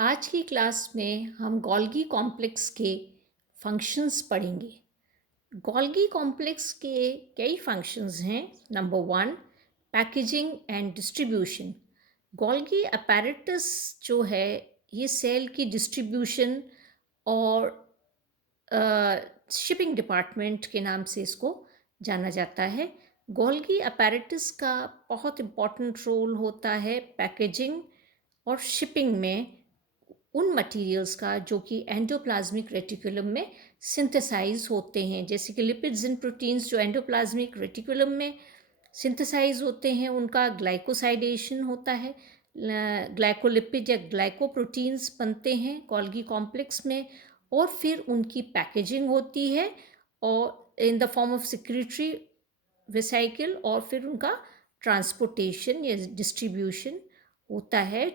आज की क्लास में हम गोल्गी कॉम्प्लेक्स के फंक्शंस पढ़ेंगे। गोल्गी कॉम्प्लेक्स के कई फंक्शंस हैं। Number one, packaging and distribution. Golgi apparatus जो है ये सेल की डिस्ट्रीब्यूशन और शिपिंग डिपार्टमेंट के नाम से इसको जाना जाता है। गोल्गी अपैरेटस का बहुत इम्पोर्टेंट रोल होता है पैकेजिंग और शिपिंग में उन मटेरियल्स का जो कि एंडोप्लाज्मिक रेटिकुलम में सिंथेसाइज होते हैं, जैसे कि लिपिड्स एंड प्रोटीन्स जो एंडोप्लाज्मिक रेटिकुलम में सिंथेसाइज होते हैं उनका ग्लाइकोसाइडेशन होता है। ग्लाइकोलिपिड या ग्लाइकोप्रोटीन्स बनते हैं गोल्गी कॉम्प्लेक्स में, और फिर उनकी पैकेजिंग होती है और in the form of secretory vesicle, और फिर उनका ट्रांसपोर्टेशन या डिस्ट्रीब्यूशन होता है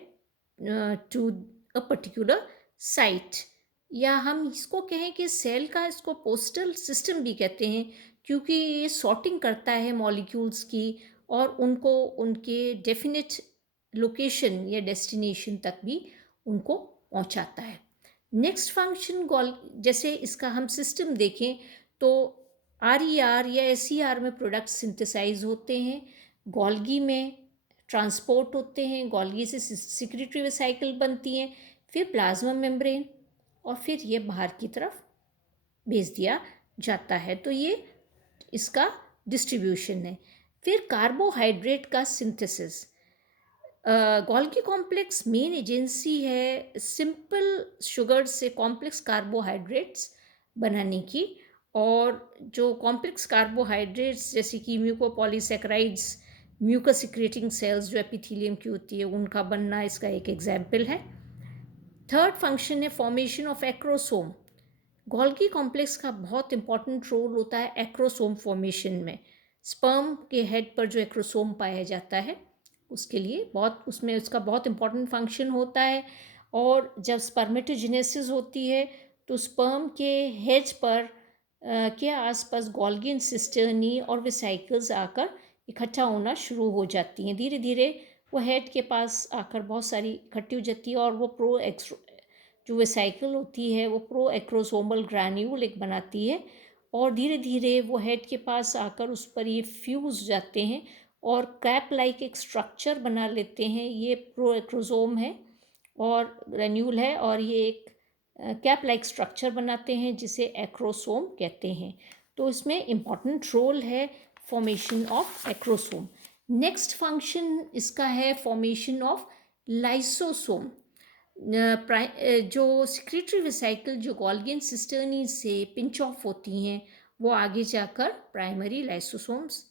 टू अ पर्टिकुलर साइट। या हम इसको कहें कि सेल का इसको पोस्टल सिस्टम भी कहते हैं, क्योंकि ये सॉर्टिंग करता है मॉलिक्यूल्स की और उनको उनके डेफिनेट लोकेशन या डेस्टिनेशन तक भी उनको पहुंचाता है। नेक्स्ट फंक्शन जैसे इसका हम सिस्टम देखें तो आर या एस में प्रोडक्ट सिंथेसाइज होते हैं, गोल्गी में ट्रांसपोर्ट होते हैं, गोल्गी से सिक्रीटरी वेसिकल बनती हैं, फिर प्लाज्मा मेम्ब्रेन, और फिर ये बाहर की तरफ भेज दिया जाता है। तो ये इसका डिस्ट्रीब्यूशन है। फिर कार्बोहाइड्रेट का synthesis. Golgi complex main agency है सिंपल शुगर से कॉम्प्लेक्स कार्बोहाइड्रेट्स बनाने की, और जो कॉम्प्लेक्स कार्बोहाइड्रेट्स जैसे कि म्यूकोपॉलीसेकेराइड्स, म्यूकस सिक्रेटिंग सेल्स जो एपिथेलियम की होती है, उनका बनना इसका एक एग्जाम्पल है। थर्ड फंक्शन है formation of acrosome. Golgi complex का बहुत इंपॉर्टेंट रोल होता है एक्रोसोम फॉर्मेशन में। स्पर्म के हेड पर जो एक्रोसोम पाया जाता है उसके लिए बहुत उसमें उसका बहुत इंपॉर्टेंट फंक्शन होता है। और जब स्पर्मेटोजेनेसिस होती है तो स्पर्म के हेड पर के आसपास गोल्गी सिस्टर्नी और वेसिकल्स आकर इकट्ठा होना शुरू हो जाती हैं। धीरे धीरे वो हेड के पास आकर बहुत सारी इकट्ठी हो जाती है, और वो जो वेसिकल होती है वो प्रो एक्रोसोमल ग्रैन्यूल एक बनाती है, और धीरे धीरे वो हेड के पास आकर उस पर ये फ्यूज जाते हैं और कैप लाइक एक स्ट्रक्चर बना लेते हैं। ये प्रो एक्रोसोम है और ग्रैन्यूल है, और ये एक कैप लाइक स्ट्रक्चर बनाते हैं जिसे एक्रोसोम कहते हैं। तो इसमें इम्पॉर्टेंट रोल है formation of acrosome. Next function इसका है फॉर्मेशन ऑफ लाइसोसोम। जो सिक्रेटरी वेसिकल जो गोल्गी सिस्टर्नी से पिंच ऑफ होती हैं वो आगे जाकर प्राइमरी लाइसोसोम्स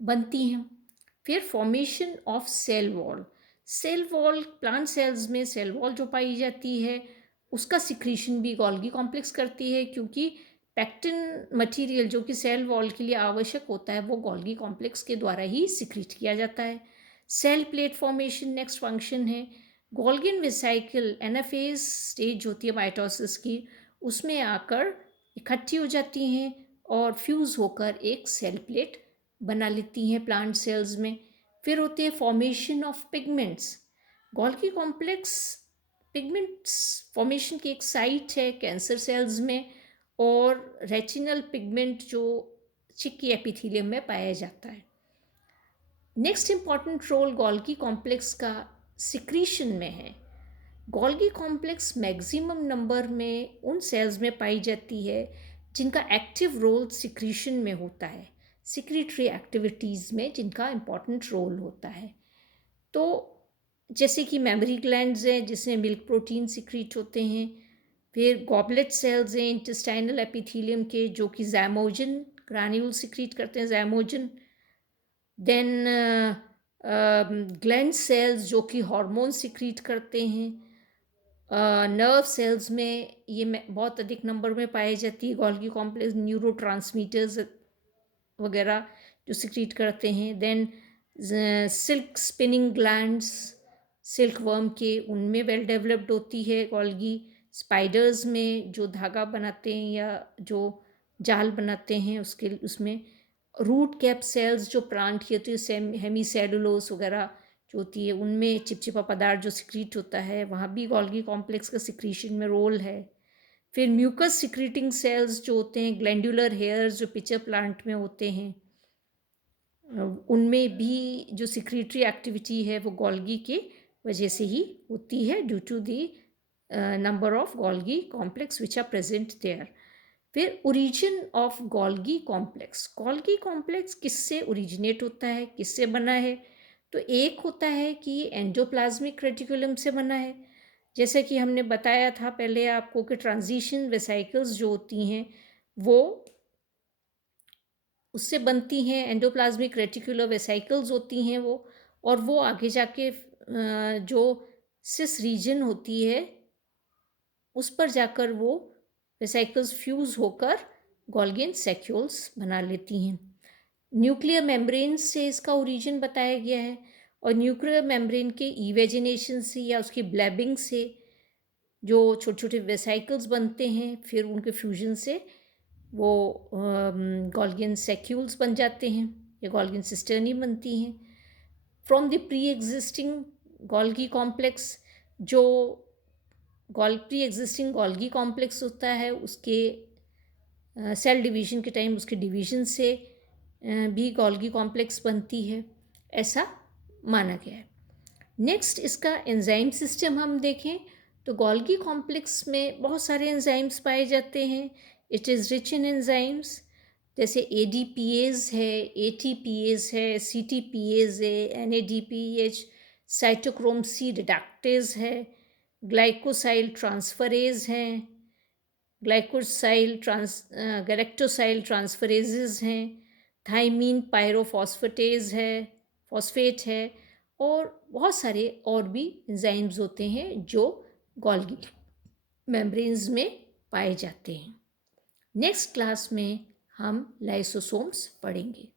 बनती हैं। फिर formation of cell wall. Cell wall plant cells में सेल वॉल जो पाई जाती है उसका सिक्रीशन भी गोल्गी कॉम्प्लेक्स करती है, क्योंकि पैक्टिन मटेरियल जो कि सेल वॉल के लिए आवश्यक होता है वो गोल्गी कॉम्प्लेक्स के द्वारा ही सिक्रीट किया जाता है। Cell plate formation next function है। गोल्गी वेसिकल एनाफेज स्टेज होती है माइटोसिस की, उसमें आकर इकट्ठी हो जाती हैं और फ्यूज़ होकर एक सेल प्लेट बना लेती हैं प्लांट सेल्स में। फिर होती है formation of pigments. Golgi complex pigments formation की एक साइट है कैंसर सेल्स में, और रेटिनल पिगमेंट जो चिक्की एपिथेलियम में पाया जाता है। Next important role Golgi complex का सिक्रीशन में है। गोल्गी कॉम्प्लेक्स मैक्सिमम नंबर में उन सेल्स में पाई जाती है जिनका एक्टिव रोल सिक्रीशन में होता है, सिक्रीटरी एक्टिविटीज़ में जिनका इम्पॉर्टेंट रोल होता है। तो जैसे कि मेमोरी ग्लैंड्स हैं जिसमें मिल्क प्रोटीन सिक्रीट होते हैं। फिर गॉबलेट सेल्स हैं इंटेस्टाइनल एपिथेलियम के जो कि ज़ाइमोजन ग्रैन्यूल सिक्रीट करते हैं, ज़ाइमोजन। देन ग्लैंड सेल्स जो कि हार्मोन सिक्रीट करते हैं। नर्व सेल्स में ये बहुत अधिक नंबर में पाई जाती है गोल्गी कॉम्प्लेक्स, न्यूरोट्रांसमीटर्स वगैरह जो सिक्रीट करते हैं। Then silk spinning glands silkworm के उनमें वेल डेवलप्ड होती है गोल्गी। स्पाइडर्स में जो धागा बनाते हैं या जो जाल बनाते हैं उसमें रूट कैप सेल्स जो प्लांट की होती है हेमी सेलुलोस वगैरह जो होती है उनमें चिपचिपा पदार्थ जो सिक्रीट होता है, वहाँ भी गोल्गी कॉम्प्लेक्स का सिक्रीशन में रोल है। फिर म्यूकस सिक्रीटिंग सेल्स जो होते हैं, ग्लैंडुलर हेयर्स जो पिचर प्लांट में होते हैं, उनमें भी जो सिक्रीटरी एक्टिविटी है वो गोल्गी के वजह से ही होती है, due to the number of Golgi complex which are present there. फिर ओरिजिन ऑफ गोल्गी कॉम्प्लेक्स किससे ओरिजिनेट होता है, किससे बना है? तो एक होता है कि एंडोप्लाज्मिक रेटिकुलम से बना है, जैसे कि हमने बताया था पहले आपको कि ट्रांजिशन वेसाइकल्स जो होती हैं वो उससे बनती हैं, एंडोप्लाज्मिक रेटिकुलर वेसाइकल्स होती हैं वो, और वो आगे जाके जो सिस रीजन होती है उस पर जाकर वो वेसाइकल्स फ्यूज़ होकर गोल्गी सैक्यूल्स बना लेती हैं। न्यूक्लियर मेम्ब्रेन से इसका ओरिजिन बताया गया है, और न्यूक्लियर मेम्ब्रेन के इवेजिनेशन से या उसकी ब्लैबिंग से जो छोटे छोटे वेसाइकल्स बनते हैं, फिर उनके फ्यूजन से वो गोल्गी सैक्यूल्स बन जाते हैं या गोल्गी सिस्टर्नी बनती हैं। From the pre existing Golgi complex, जो प्री एग्जिस्टिंग गोल्गी कॉम्प्लेक्स होता है उसके सेल डिवीजन के टाइम उसके डिवीजन से भी गोल्गी कॉम्प्लेक्स बनती है, ऐसा माना गया है। नेक्स्ट इसका एंजाइम सिस्टम हम देखें तो गोल्गी कॉम्प्लेक्स में बहुत सारे एंजाइम्स पाए जाते हैं। It is rich in enzymes, जैसे ADPase है, ATPase है, CTPase है, NADPH, साइटोक्रोम C रिडक्टेज है, ग्लाइकोसाइल ट्रांसफरेज हैं, गैलेक्टोसाइल ट्रांसफरेजेस हैं, थाइमीन पायरोफॉस्फेटेज है, फॉस्फेट है, और बहुत सारे और भी एंजाइम्स होते हैं जो गोल्गी मेम्ब्रेन्स में पाए जाते हैं। नेक्स्ट क्लास में हम लाइसोसोम्स पढ़ेंगे।